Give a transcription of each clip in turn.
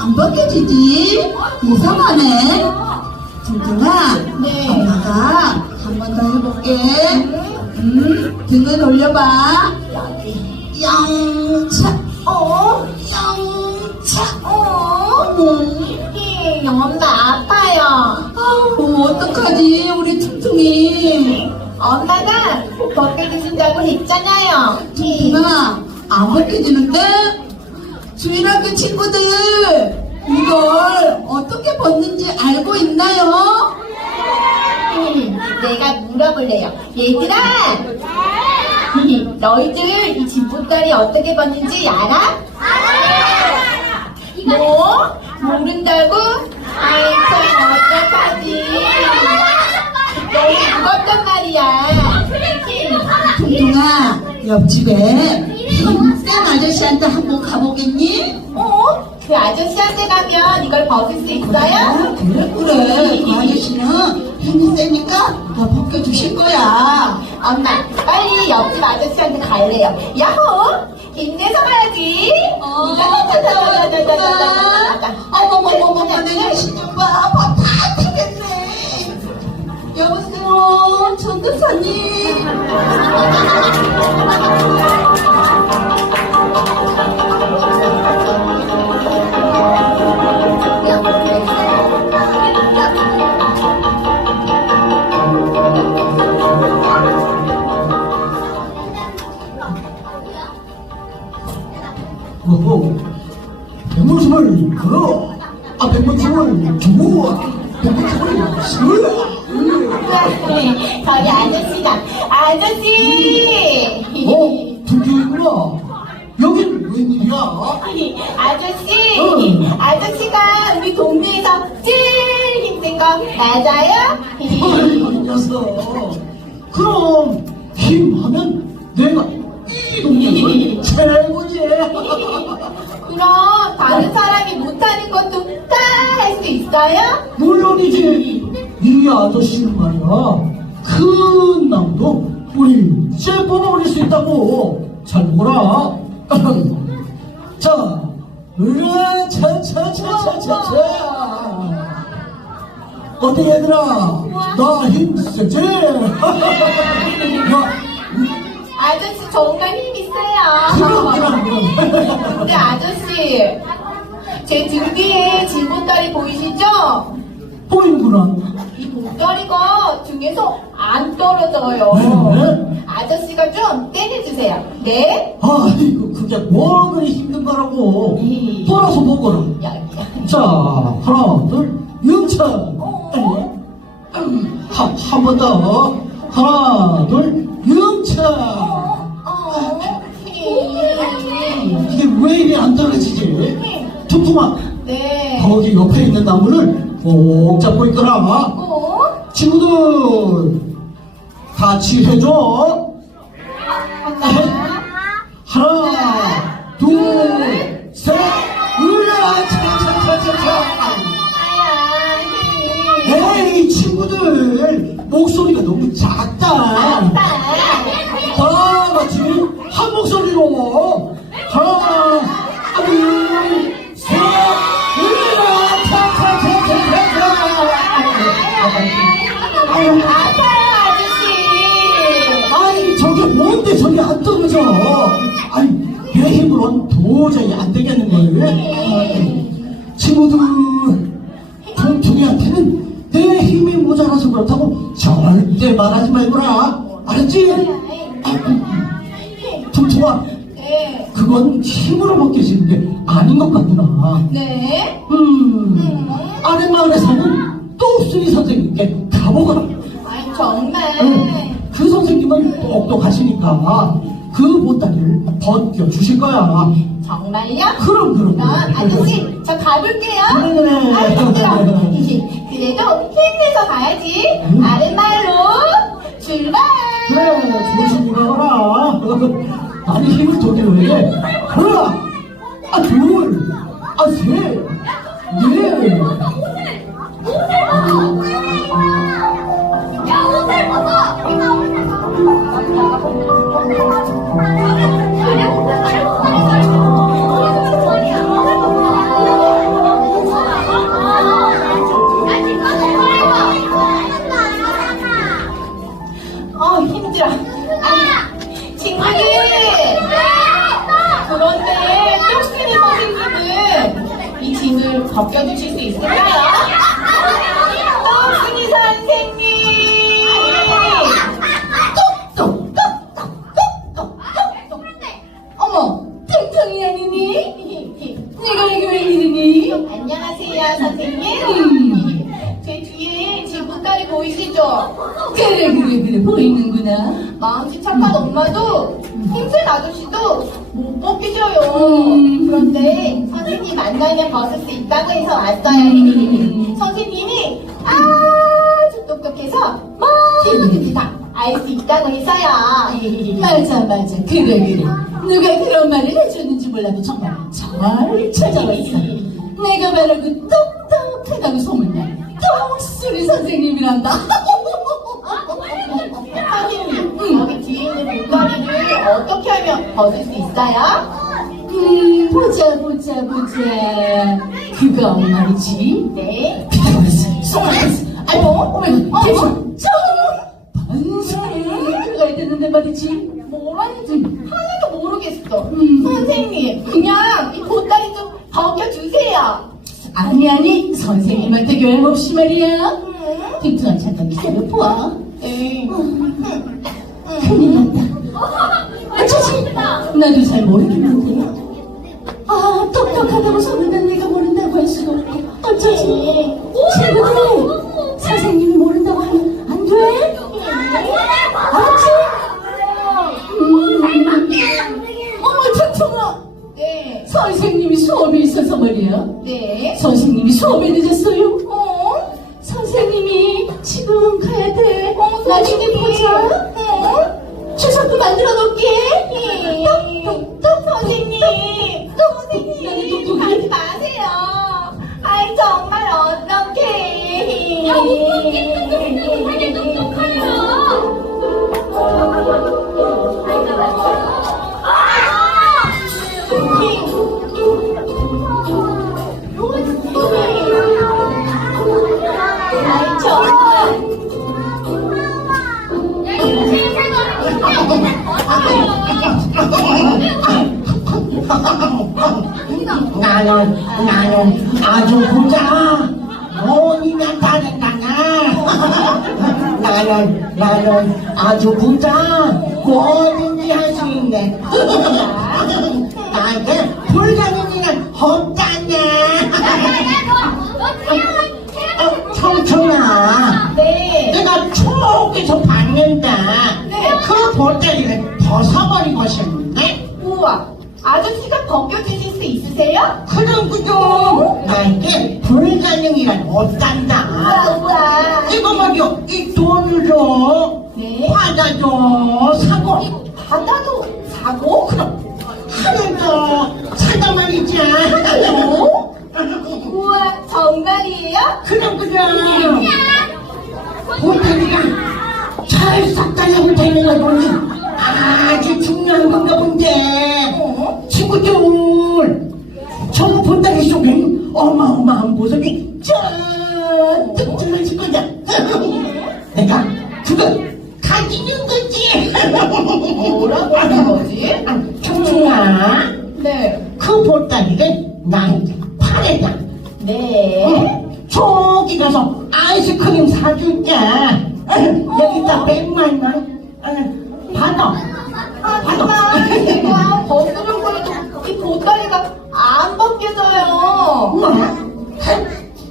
안 벗겨지지? 이상하네. 둥둥아, 네. 엄마가 한 번 더 해볼게. 음, 등을 돌려봐. 영차, 어? 영차. 어? 음, 엄마 아파요. 아우, 어떡하지, 우리 퉁퉁이. 엄마가 벗겨주신다고 했잖아요. 둥둥아, 안 벗겨지는데? 주일학교 친구들, 이걸 어떻게 벗는지 알고 있나요? 음, 내가 물어볼래요. 얘들아! 너희들 이 진보다리 어떻게 벗는지 알아? 뭐? 모른다고? 아이 참 어떡하지? 너희 무겁단 말이야. 둥둥아, 옆집에 흰쌤 아저씨한테 한번 가보겠니? 어? 그 아저씨한테 가면 이걸 벗을 수 있어요? 아, 그래, 그래. 그 아저씨는 힘이 세니까 더 벗겨주실 거야. 엄마, 빨리 옆집 아저씨한테 갈래요. 야호! 힘내서 가야지. 어, 짜자자자자자자자자자. 어머머머머머, 내 열심 좀 봐. 밥다 타겠네. 여보세요, 전도사님. 어허, 백문심을 걸어, 아, 백문심을 주고, 백문심을 심어라. 저기 아저씨다. 아저씨! 어, 두기구나. 여긴 웬일이야? 아저씨! 응. 아저씨가 우리 동네에서 제일 힘든 거 맞아요? 아이고, 이 녀석. 그럼, 힘하면 내가 이 동네에서 최고지. 그럼 다른 사람이 못하는 것도 다 할 수 있어요? 물론이지. 이 아저씨는 말이야. 큰 나무도 우리 쇠 뽑아버릴 수 있다고. 잘 보거라. 자, 으라, 차, 차, 차, 차, 차, 차. 어때, 얘들아? 나 힘세지? 야, 아저씨 정말 힘 있어요. 그럼, 그럼, 그럼. 근데 아저씨, 제 등 뒤에 진보다리 보이시죠? 보이는구나. 이 목다리가 등에서 안 떨어져요. 네. 아저씨가 좀 떼내주세요. 네? 아이고, 그게 뭐가 그리 힘든 거라고. 음. 돌아서 보거라. 여기. 자, 하나, 둘, 영천. 한, 한번 더. 하나, 둘, 영천. 어, 힘. 이게 왜 이리 안 떨어지지? 퉁퉁아, 네. 거기 옆에 있는 나무를 꼭 잡고 있거라. 어? 친구들, 같이 해줘. 하나. 하나, 친구들, 통통이한테는 내 힘이 모자라서 그렇다고 절대 말하지 말거라. 알았지? 통통아, 네. 그건 힘으로 벗겨지는 게 아닌 것 같구나. 네. 음, 아래 마을에서는 똑순이 선생님께 가보거라. 아이, 정말. 응. 그 선생님은 똑똑하시니까 그 보따리를 벗겨 주실 거야. 정말요? 그럼 그럼. 그럼 아저씨 저 가볼게요. 그래, 그래. 아이 힘들어. 그래도 힘내서 가야지. 응. 아랫말로 출발. 그래 조심히 가거라. 아니 힘을 줬길래 하나, 아 벗겨주실 수 있을까요? 만나면 벗을 수 있다고 해서 왔어요. 음. 선생님이 아주 똑똑해서 뭐든지 다알 수 있다고 해서요. 맞아, 맞아. 그래, 그래. 누가 그런 말을 해줬는지 몰라도 정말 잘 찾아왔어. 내가 그 똑똑하다고 소문난 덕수리 선생님이란다. 선생님, 여기 뒤에 있는 보따리를 어떻게 하면 벗을 수 있어요? 음, 보자, 보자, 보자. 그거 말이지. 네. 피타고라스, 소크라테스, 아이고, 오메가, 대충, 정! 반성이 그거야 되는데 말이지. 뭐라는지 하나도 모르겠어. 음. 선생님, 그냥 이 보따리 좀 벗겨주세요. 아니, 아니, 선생님한테 교양 없이 말이야. 음. 빈투한 잠깐 기다려보아. 네. 선생님이 수업에 늦었어요. 아주 부자 돈이면 다른다나 나는 나는 아주 부자 뭐든지 할 수 있네 나한테 불가능이란 없다냐 어, 청청아 네. 내가 저기서 봤는데 네. 그 보따리를 벗어버리고 싶네 우와. 아저씨가 벗겨주실 수 있으세요? 그럼 그죠 나에게 불가능이란 없단다. 우와. 이거 말이요. 이 돈을 줘 네. 받아줘. 사고. 바다도 사고? 그럼. 하늘 더 사다 말이지. 우와, 정말이에요? 그럼 그럼 보따리가 잘 싹다려고 되는 걸 보니 아주 중요한 건가 본데. 어? 친구들 저 보따리 속엔 어마어마한 보석이 잔뜩 들어있을 거다. 내가 그거 가지는 거지. 뭐라고 하는 거지? 청춘아. 네. 그 보따리를 나한테 팔아라 네. 저기 가서 아이스크림 사줄게. 여기다 백만 원 어, 받아 하지만 제가 벗으려고 해도 이 보따리가 안 벗겨져요. 뭐?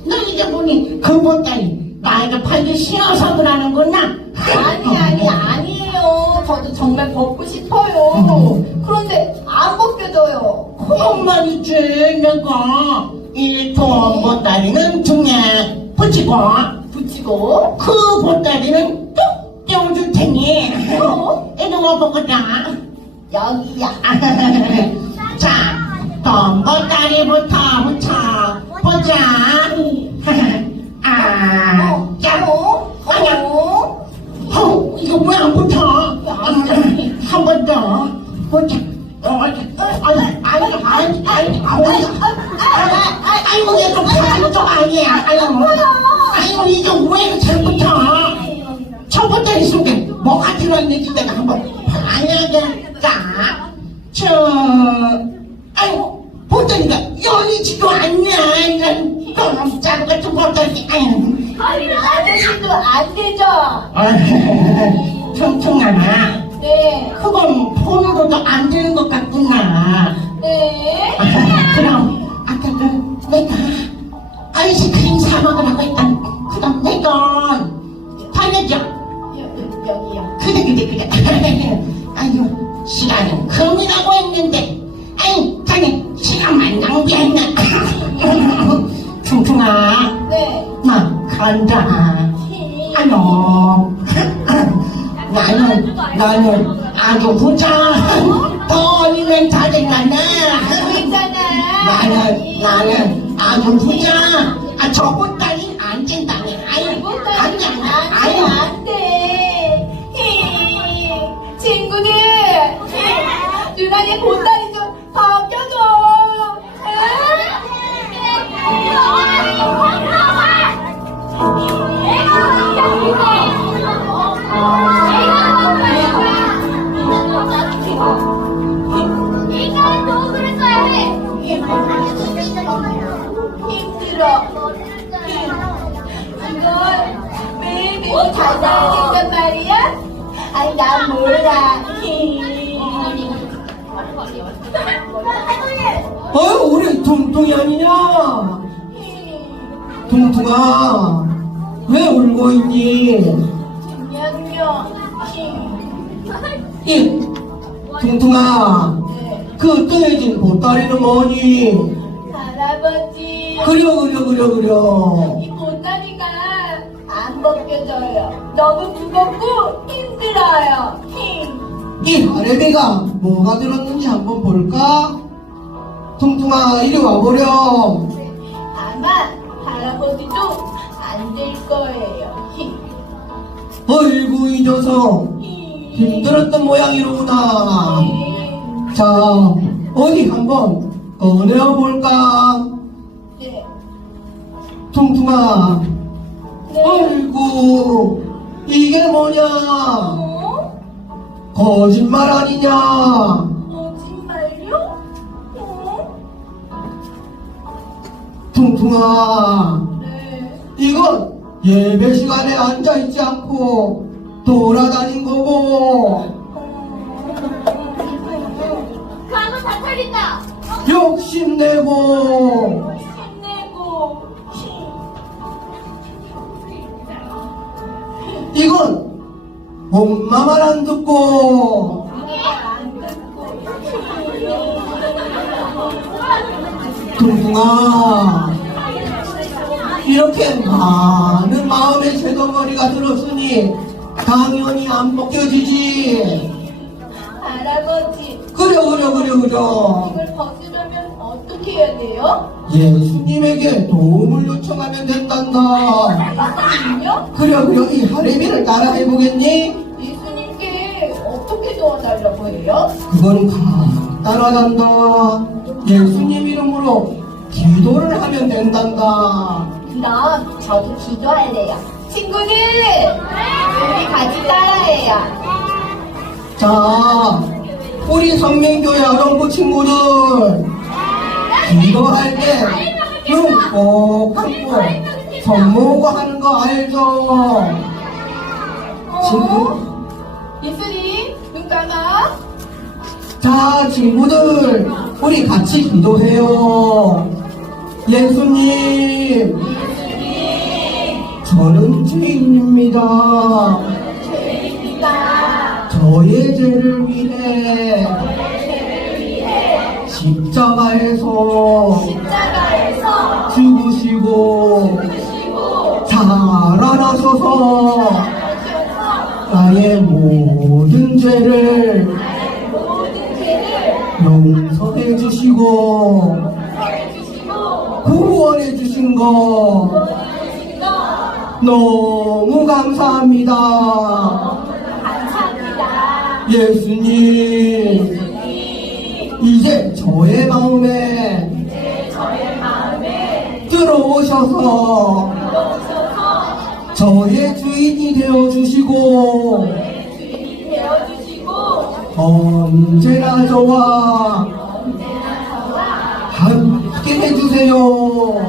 너 이제 보니 그 보따리 나에게 팔기 싫어서 그러는구나 아니, 아니, 아니에요. 저도 정말 벗고 싶어요. 그런데 안 벗겨져요. 그런 말이지 내가 이돈 보따리는 등에 붙이고 붙이고. 그 보따리는 뚝 테니 어? 이거 와보거라 여기야. 자, 덤보다리부터 붙여 보자. 아, 자, 어? 아니야. 어? 어, 이거 왜 안 붙어? 한 번 더. 보자. 어, 아이고, 이거 좀, 좀 아니야. 아이고, 뭐가 들어있는지 내가 한번 봐야겠다. 저, 아이고. 보다니까 열리지도 않냐 이런 똥짜루 같은 보다니 아유 아저씨도 안 되죠? 아휴, 퉁퉁아 네. 그건 폰으로도 안 되는 것 같구나 네. 그럼 아까 그 내가 아이스크림 사 먹으라고 했던 그럼 내가 여, 여기요. 그래 그래 아유 시간은 금이라고 했는데. 아유 자네 시간만 낭비했나? 퉁퉁아. 네. 나 간다. 아노. 나는 나는 아주 부자. 돈이면 다 된다네 있잖아. 나는 나는 아주 부자. 아 저번 달 말이야? 아니, 난. 어휴, 우리 퉁퉁이 아니냐? 히. 퉁퉁아, 왜 울고 있니? 히. 이, 퉁퉁아, 네. 그 떼진 보따리는 뭐니? 할아버지. 그려, 그려, 그려, 그려. 이 보따리가 안 벗겨져요. 너무 무겁고 힘들어요. 힘. 이 아래비가 뭐가 들었는지 한번 볼까? 퉁퉁아, 이리 와보렴. 아마 할아버지도 안될 거예요. 힘. 어이구, 이 녀석. 힘들었던 모양이로구나. 힘. 자, 어디 한번 꺼내어 볼까? 네. 퉁퉁아, 네. 어이구, 이게 뭐냐? 어? 거짓말 아니냐? 거짓말요? 어? 퉁퉁아, 네. 이건 예배 시간에 앉아있지 않고 돌아다닌 거고, 그하고 다 털린다. 욕심내고, 힘내고 힘. 이건 엄마 말안 듣고, 퉁퉁아, 이렇게 많은 마음의 재덩어리가 들었으니 당연히 안 벗겨지지. 할아버지 그려 그려 그려 그려. 이걸 벗으려면 어떻게 해야 돼요? 예수님에게 도움을 요청하면 된단다. 예수님요? 그려 그려 이 하레비를 따라 해 보겠니? 예수님께 어떻게 도와달라고 해요? 그거는 간단하단다. 예수님 이름으로 기도를 하면 된단다. 그럼 저도 기도할래요. 친구들, 우리 같이 따라해요. 자, 우리 성명교회 어른부 친구들 기도할 때 눈꼭 감고 손 모으고 하는 거 알죠? 친구? 예수님, 눈 감아. 자, 친구들, 우리 같이 기도해요. 예수님, 저는 죄인입니다. 저의 죄를 위해 십자가에서 죽으시고 살아나셔서 나의 모든 죄를 용서해 주시고 주신 거 너무 감사합니다. 예수님, 이제 저의 마음에 들어오셔서 저의 주인이 되어 주시고 되어주시고 언제나 저와 함께 해주세요.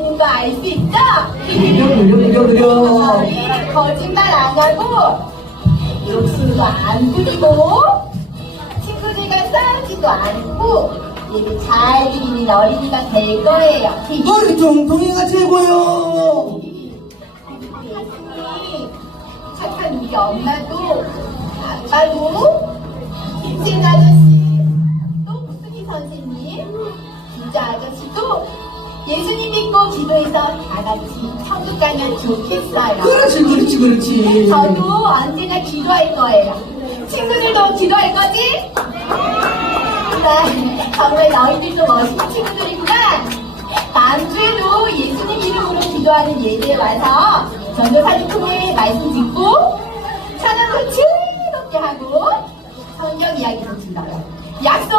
거 알 수 있죠? 무려. 저희 거짓말 안 하고 욕심도 안 부리고 친구들과 싸우지도 않고 이렇게 잘 지내는 어린이가 될 거예요. 우리 종통이가 최고요. 예수님, 착한 우리 엄마도 아빠도 김진 아저씨 또 무순이 선생님 진짜 아저씨도 예수님 믿고 기도해서 다 같이 천국 가면 좋겠어요. 그렇지 그렇지 그렇지. 저도 언제나 기도할 거예요. 친구들도 기도할 거지? 네, 정말 너희들도 멋있는 친구들이구나. 다음 주에도 예수님 이름으로 기도하는 예배에 와서 전도사님 통해 말씀 듣고 찬양도 즐겁게 하고 성경 이야기도 들어요. 약속!